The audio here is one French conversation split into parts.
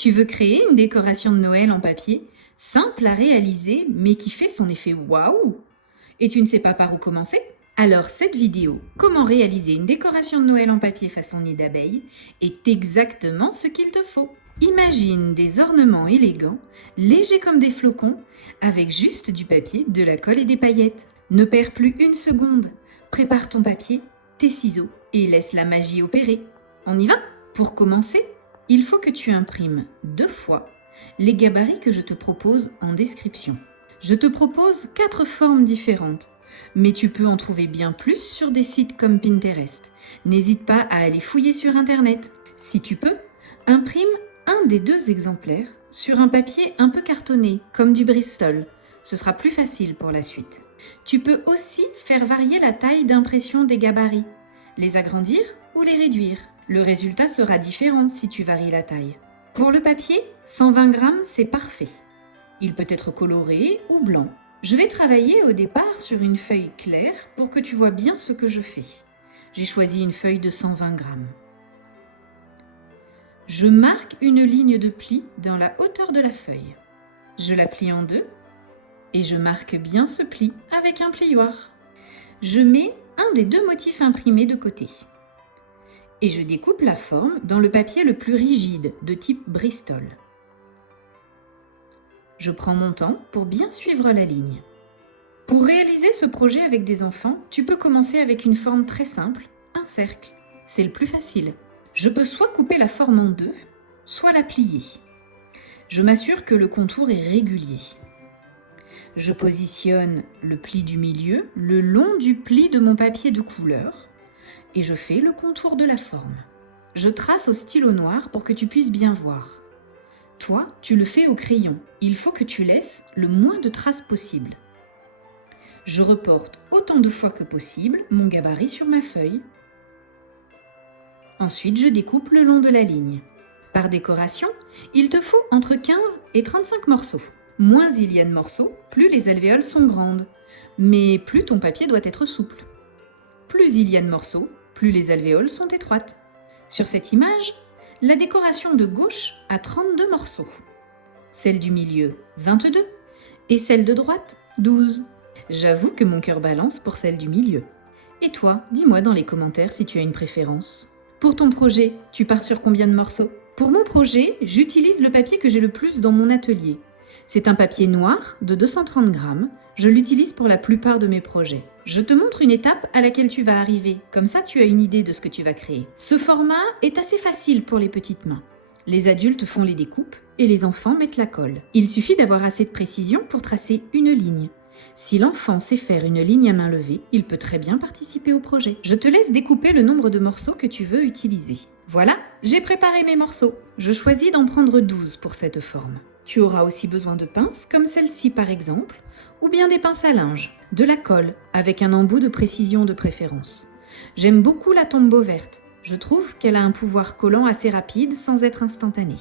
Tu veux créer une décoration de Noël en papier, simple à réaliser, mais qui fait son effet waouh? Et tu ne sais pas par où commencer? Alors cette vidéo, comment réaliser une décoration de Noël en papier façon nid d'abeille, est exactement ce qu'il te faut. Imagine des ornements élégants, légers comme des flocons, avec juste du papier, de la colle et des paillettes. Ne perds plus une seconde, prépare ton papier, tes ciseaux et laisse la magie opérer. On y va? Pour commencer, il faut que tu imprimes 2 fois les gabarits que je te propose en description. Je te propose 4 formes différentes, mais tu peux en trouver bien plus sur des sites comme Pinterest. N'hésite pas à aller fouiller sur Internet. Si tu peux, imprime un des 2 exemplaires sur un papier un peu cartonné, comme du Bristol. Ce sera plus facile pour la suite. Tu peux aussi faire varier la taille d'impression des gabarits, les agrandir ou les réduire. Le résultat sera différent si tu varies la taille. Pour le papier, 120 grammes, c'est parfait. Il peut être coloré ou blanc. Je vais travailler au départ sur une feuille claire pour que tu vois bien ce que je fais. J'ai choisi une feuille de 120 grammes. Je marque une ligne de pli dans la hauteur de la feuille. Je la plie en 2 et je marque bien ce pli avec un plioir. Je mets un des 2 motifs imprimés de côté. Et je découpe la forme dans le papier le plus rigide, de type Bristol. Je prends mon temps pour bien suivre la ligne. Pour réaliser ce projet avec des enfants, tu peux commencer avec une forme très simple, un cercle. C'est le plus facile. Je peux soit couper la forme en 2, soit la plier. Je m'assure que le contour est régulier. Je positionne le pli du milieu le long du pli de mon papier de couleur et je fais le contour de la forme. Je trace au stylo noir pour que tu puisses bien voir. Toi, tu le fais au crayon. Il faut que tu laisses le moins de traces possible. Je reporte autant de fois que possible mon gabarit sur ma feuille. Ensuite, je découpe le long de la ligne. Par décoration, il te faut entre 15 et 35 morceaux. Moins il y a de morceaux, plus les alvéoles sont grandes. Mais plus ton papier doit être souple. Plus il y a de morceaux, plus les alvéoles sont étroites. Sur cette image, la décoration de gauche a 32 morceaux. Celle du milieu, 22. Et celle de droite, 12. J'avoue que mon cœur balance pour celle du milieu. Et toi, dis-moi dans les commentaires si tu as une préférence. Pour ton projet, tu pars sur combien de morceaux? Pour mon projet, j'utilise le papier que j'ai le plus dans mon atelier. C'est un papier noir de 230 grammes. Je l'utilise pour la plupart de mes projets. Je te montre une étape à laquelle tu vas arriver. Comme ça, tu as une idée de ce que tu vas créer. Ce format est assez facile pour les petites mains. Les adultes font les découpes et les enfants mettent la colle. Il suffit d'avoir assez de précision pour tracer une ligne. Si l'enfant sait faire une ligne à main levée, il peut très bien participer au projet. Je te laisse découper le nombre de morceaux que tu veux utiliser. Voilà, j'ai préparé mes morceaux. Je choisis d'en prendre 12 pour cette forme. Tu auras aussi besoin de pinces, comme celle-ci par exemple, ou bien des pinces à linge, de la colle, avec un embout de précision de préférence. J'aime beaucoup la Tombow verte. Je trouve qu'elle a un pouvoir collant assez rapide sans être instantané.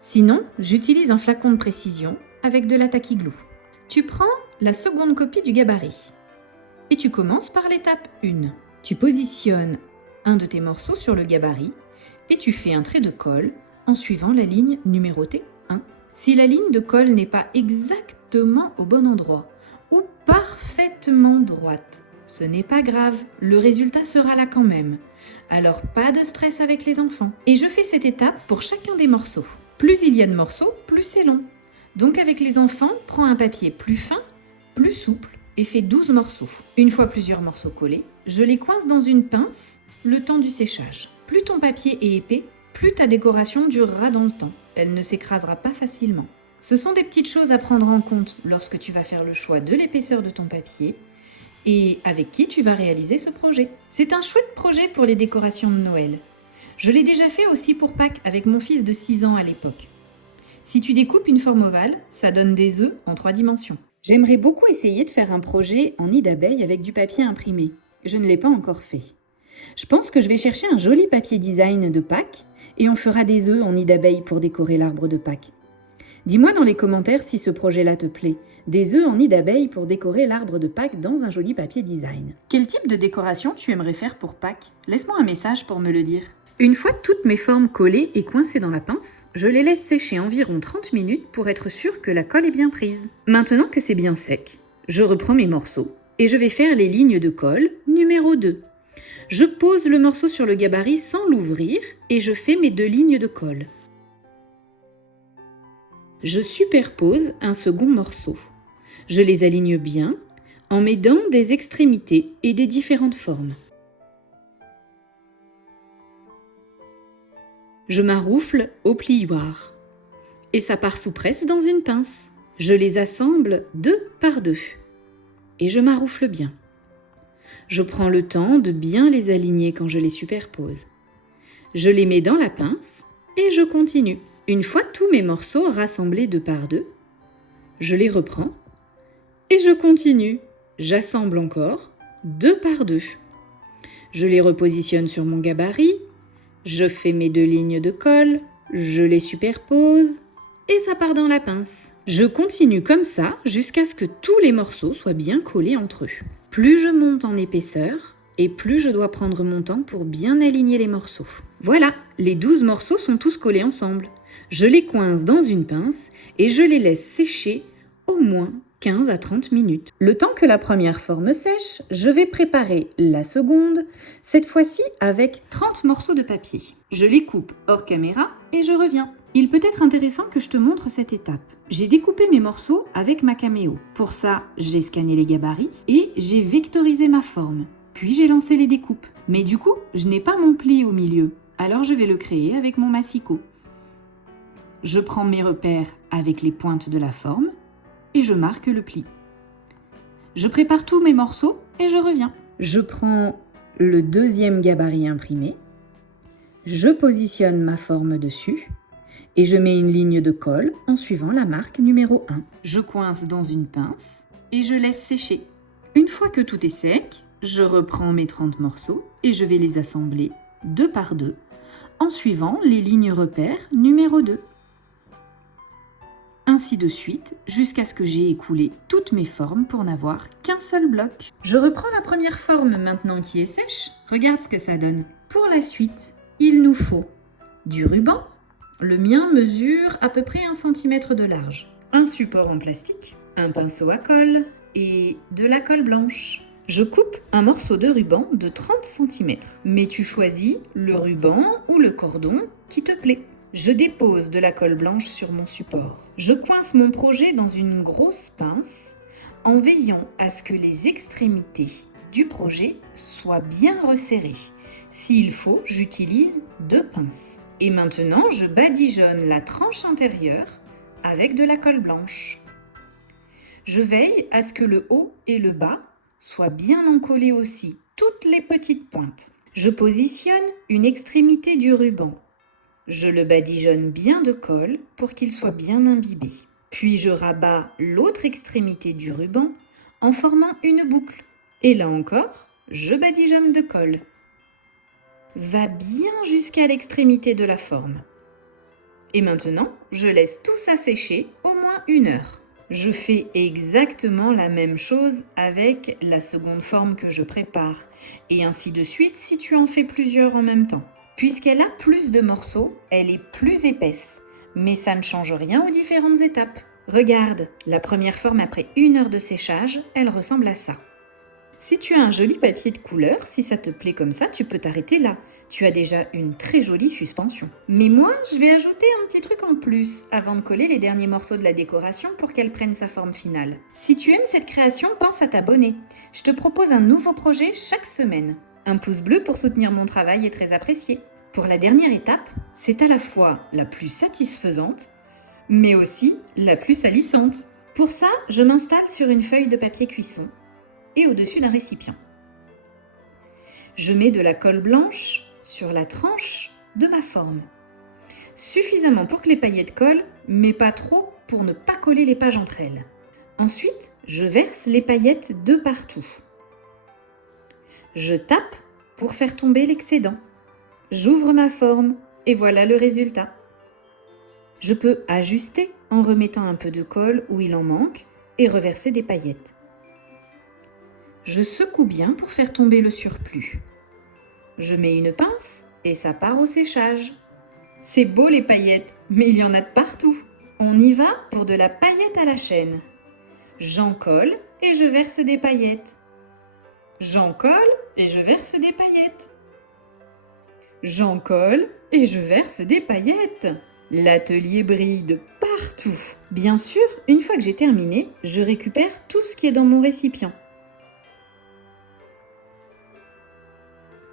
Sinon, j'utilise un flacon de précision avec de la Tacky Glue. Tu prends la seconde copie du gabarit et tu commences par l'étape 1. Tu positionnes un de tes morceaux sur le gabarit et tu fais un trait de colle en suivant la ligne numérotée 1. Si la ligne de colle n'est pas exactement au bon endroit ou parfaitement droite, ce n'est pas grave, le résultat sera là quand même. Alors pas de stress avec les enfants. Et je fais cette étape pour chacun des morceaux. Plus il y a de morceaux, plus c'est long. Donc avec les enfants, prends un papier plus fin, plus souple et fais 12 morceaux. Une fois plusieurs morceaux collés, je les coince dans une pince le temps du séchage. Plus ton papier est épais, plus ta décoration durera dans le temps. Elle ne s'écrasera pas facilement. Ce sont des petites choses à prendre en compte lorsque tu vas faire le choix de l'épaisseur de ton papier et avec qui tu vas réaliser ce projet. C'est un chouette projet pour les décorations de Noël. Je l'ai déjà fait aussi pour Pâques avec mon fils de 6 ans à l'époque. Si tu découpes une forme ovale, ça donne des œufs en 3 dimensions. J'aimerais beaucoup essayer de faire un projet en nid d'abeille avec du papier imprimé. Je ne l'ai pas encore fait. Je pense que je vais chercher un joli papier design de Pâques et on fera des œufs en nid d'abeille pour décorer l'arbre de Pâques. Dis-moi dans les commentaires si ce projet-là te plaît. Des œufs en nid d'abeille pour décorer l'arbre de Pâques dans un joli papier design. Quel type de décoration tu aimerais faire pour Pâques? Laisse-moi un message pour me le dire. Une fois toutes mes formes collées et coincées dans la pince, je les laisse sécher environ 30 minutes pour être sûr que la colle est bien prise. Maintenant que c'est bien sec, je reprends mes morceaux et je vais faire les lignes de colle numéro 2. Je pose le morceau sur le gabarit sans l'ouvrir et je fais mes 2 lignes de colle. Je superpose un second morceau. Je les aligne bien en m'aidant des extrémités et des différentes formes. Je maroufle au plioir et ça part sous presse dans une pince. Je les assemble 2 par 2 et je maroufle bien. Je prends le temps de bien les aligner quand je les superpose. Je les mets dans la pince et je continue. Une fois tous mes morceaux rassemblés 2 par 2, je les reprends et je continue. J'assemble encore 2 par 2. Je les repositionne sur mon gabarit. Je fais mes 2 lignes de colle, je les superpose et ça part dans la pince. Je continue comme ça jusqu'à ce que tous les morceaux soient bien collés entre eux. Plus je monte en épaisseur et plus je dois prendre mon temps pour bien aligner les morceaux. Voilà, les 12 morceaux sont tous collés ensemble. Je les coince dans une pince et je les laisse sécher au moins 15 à 30 minutes. Le temps que la première forme sèche, je vais préparer la seconde, cette fois-ci avec 30 morceaux de papier. Je les coupe hors caméra et je reviens. Il peut être intéressant que je te montre cette étape. J'ai découpé mes morceaux avec ma caméo. Pour ça, j'ai scanné les gabarits et j'ai vectorisé ma forme. Puis j'ai lancé les découpes. Mais du coup, je n'ai pas mon pli au milieu. Alors je vais le créer avec mon massicot. Je prends mes repères avec les pointes de la forme et je marque le pli. Je prépare tous mes morceaux et je reviens. Je prends le deuxième gabarit imprimé, je positionne ma forme dessus et je mets une ligne de colle en suivant la marque numéro 1. Je coince dans une pince et je laisse sécher. Une fois que tout est sec, je reprends mes 30 morceaux et je vais les assembler 2 par 2 en suivant les lignes repères numéro 2. Ainsi de suite, jusqu'à ce que j'ai écoulé toutes mes formes pour n'avoir qu'un seul bloc. Je reprends la première forme maintenant qui est sèche. Regarde ce que ça donne. Pour la suite, il nous faut du ruban. Le mien mesure à peu près 1 cm de large. Un support en plastique, un pinceau à colle et de la colle blanche. Je coupe un morceau de ruban de 30 cm, mais tu choisis le ruban ou le cordon qui te plaît. Je dépose de la colle blanche sur mon support. Je coince mon projet dans une grosse pince en veillant à ce que les extrémités du projet soient bien resserrées. S'il faut, j'utilise 2 pinces. Et maintenant, je badigeonne la tranche intérieure avec de la colle blanche. Je veille à ce que le haut et le bas soient bien encollés aussi, toutes les petites pointes. Je positionne une extrémité du ruban. Je le badigeonne bien de colle pour qu'il soit bien imbibé. Puis je rabats l'autre extrémité du ruban en formant une boucle. Et là encore, je badigeonne de colle. Va bien jusqu'à l'extrémité de la forme. Et maintenant, je laisse tout ça sécher au moins 1 heure. Je fais exactement la même chose avec la seconde forme que je prépare. Et ainsi de suite si tu en fais plusieurs en même temps. Puisqu'elle a plus de morceaux, elle est plus épaisse. Mais ça ne change rien aux différentes étapes. Regarde, la première forme après 1 heure de séchage, elle ressemble à ça. Si tu as un joli papier de couleur, si ça te plaît comme ça, tu peux t'arrêter là. Tu as déjà une très jolie suspension. Mais moi, je vais ajouter un petit truc en plus avant de coller les derniers morceaux de la décoration pour qu'elle prenne sa forme finale. Si tu aimes cette création, pense à t'abonner. Je te propose un nouveau projet chaque semaine. Un pouce bleu pour soutenir mon travail est très apprécié. Pour la dernière étape, c'est à la fois la plus satisfaisante, mais aussi la plus salissante. Pour ça, je m'installe sur une feuille de papier cuisson et au-dessus d'un récipient. Je mets de la colle blanche sur la tranche de ma forme. Suffisamment pour que les paillettes collent, mais pas trop pour ne pas coller les pages entre elles. Ensuite, je verse les paillettes de partout. Je tape pour faire tomber l'excédent. J'ouvre ma forme et voilà le résultat. Je peux ajuster en remettant un peu de colle où il en manque et reverser des paillettes. Je secoue bien pour faire tomber le surplus. Je mets une pince et ça part au séchage. C'est beau les paillettes, mais il y en a de partout. On y va pour de la paillette à la chaîne. J'en colle et je verse des paillettes. J'en colle et je verse des paillettes. J'en colle et je verse des paillettes. L'atelier brille de partout. Bien sûr, une fois que j'ai terminé, je récupère tout ce qui est dans mon récipient.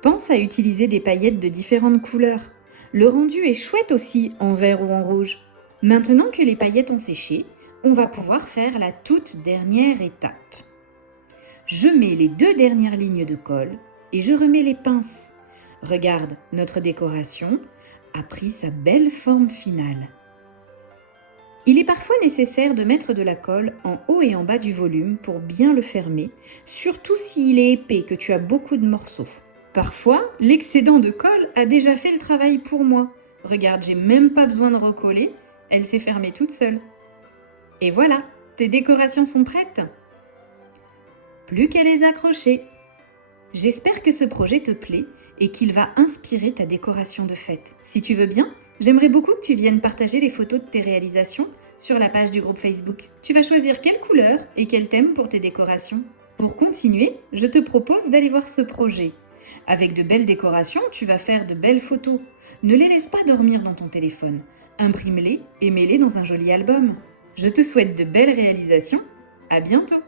Pense à utiliser des paillettes de différentes couleurs. Le rendu est chouette aussi en vert ou en rouge. Maintenant que les paillettes ont séché, on va pouvoir faire la toute dernière étape. Je mets les 2 dernières lignes de colle et je remets les pinces. Regarde, notre décoration a pris sa belle forme finale. Il est parfois nécessaire de mettre de la colle en haut et en bas du volume pour bien le fermer, surtout s'il est épais, que tu as beaucoup de morceaux. Parfois, l'excédent de colle a déjà fait le travail pour moi. Regarde, j'ai même pas besoin de recoller, elle s'est fermée toute seule. Et voilà, tes décorations sont prêtes. Plus qu'à les accrocher. J'espère que ce projet te plaît et qu'il va inspirer ta décoration de fête. Si tu veux bien, j'aimerais beaucoup que tu viennes partager les photos de tes réalisations sur la page du groupe Facebook. Tu vas choisir quelle couleur et quel thème pour tes décorations. Pour continuer, je te propose d'aller voir ce projet. Avec de belles décorations, tu vas faire de belles photos. Ne les laisse pas dormir dans ton téléphone. Imprime-les et mets-les dans un joli album. Je te souhaite de belles réalisations. À bientôt!